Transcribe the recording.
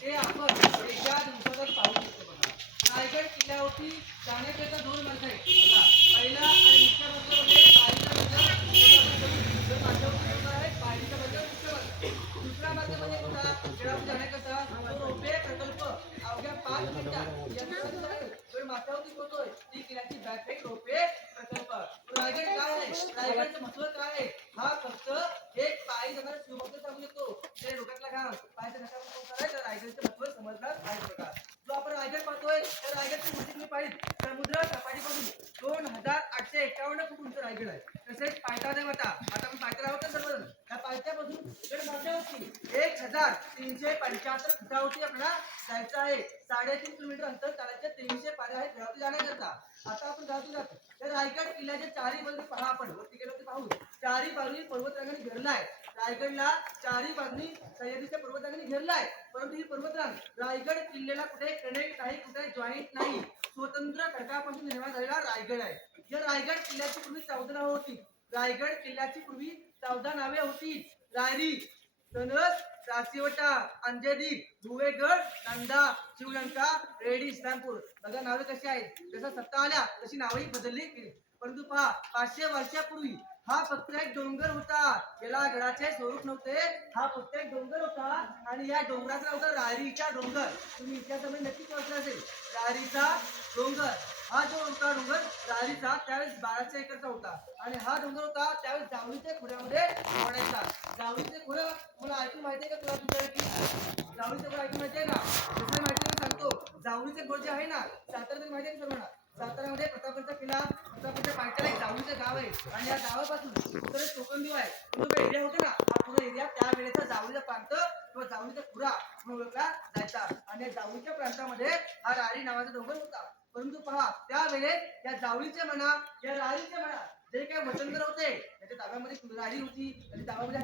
ते आपण एका दिवसातच पाहू शकतो बघा. रायगड किल्ल्यावरती जाण्याकरिता 2 मार्ग आहेत बघा. पहिला आणि मुख्य मार्ग म्हणजे पायीचा मार्ग, जो माझ्यावरती होणार आहे पायीचा मार्ग मुख्य मार्ग. दुसरा मार्ग म्हणजे कोणता? गडावर जाण्याकरिता तो रोपवे प्रकल्प अवघ्या 5 मिनिटात यंत्राने जाईल. जो माथ्यावरती पोहोचतोय ती किल्ल्याची बॅटरी रोपवे प्रकल्प. रायगड काय आहे? रायगडचं महत्व काय आहे? हा फक्त एक पायी जाणारा शिवभक्त सांगू शकतो. ते डोक्यातला घाम पायच्या नकारात पोहोचणार आहे तर रायगडचं महत्व समजणार आहे बघा. जो आपण रायगड पाहतोय तर रायगडची उंची तुम्ही पाहिजे समुद्र सपाटीपासून 2851 फूट उंच रायगड आहे. तसेच पायथा देवता आता आपण पायथ्याला आहोत ना सर्वजण. त्या पायथ्यापासून गड बांधण्यावरती 1375 फुटावरती आपल्याला जायचं आहे. 3.5 किलोमीटर अंतर चालायचे 300 पायऱ्या आहेत गडावरती जाण्याकरता. आता आपण गावातून जातो तर रायगड किल्ल्याच्या चारी बाजूने पहा आपण वरती गेलो की पाहू चारी बाजूनी पर्वतरांगाने घेरलाय. रायगडला चारी बाजूनी सह्याद्रीच्या पर्वतरांगाने घेरलाय. परंतु ही पर्वतरांग रायगड किल्ल्याला कुठे कनेक्ट नाही, कुठे जॉईंट नाही. स्वतंत्र खडकापासून निर्माण झालेला रायगड आहे. या रायगड किल्ल्याची पूर्वी 14 नावे होती. रायगड किल्ल्याची पूर्वी 14 नावे होती. रायरी, सनस, रासिवटा, अंजेदी, धुवेगड, नंदा, शिवलंका, रेडी, इस्लामपूर. बघा नावे कशी आहेत. जसं सत्ता आल्या तशी नावही बदलली गेली. परंतु पहा 500 वर्षापूर्वी हा फक्त एक डोंगर होता. याला गडाचे स्वरूप नव्हते. हा फक्त एक डोंगर होता आणि या डोंगराचा होता रायरीचा डोंगर. तुम्ही इतिहासामध्ये नक्कीच वाचलं असेल. रायरीचा डोंगर हा जो होता डोंगर रायरीचा त्यावेळेस 1200 एकरचा होता आणि हा डोंगर होता त्यावेळेस जावळीच्या खोऱ्यामध्ये पडायचा. जावळीचे खोरं मला ऐकून माहिती आहे का तुला तुझ्या की जावळीचं खोरं ऐकून माहिती आहे का? जसं माहिती मी सांगतो. जावळीचे खोर जे आहे ना सातारा माहिती आहे का सर्वांना? साताऱ्यामध्ये प्रतापगडचा किल्ला प्रतापगडच्या पायथ्याला एक जावळीचं गाव आहे आणि या गावापासून उत्तरेस कोकणदेव आहे. तो एरिया होता ना हा पूर्ण एरिया त्यावेळेचा जावळीचा प्रांत किंवा जावळीचा खुरा ओळखला जायचा आणि या जावळीच्या प्रांतामध्ये हा रारी नावाचा डोंगर होता. परंतु पहा त्यावेळेस या जावळीचे म्हणा या रारीचे म्हणा जे काही वतनगर होते त्याच्या ताब्यामध्ये रारी होती आणि ताब्यामध्ये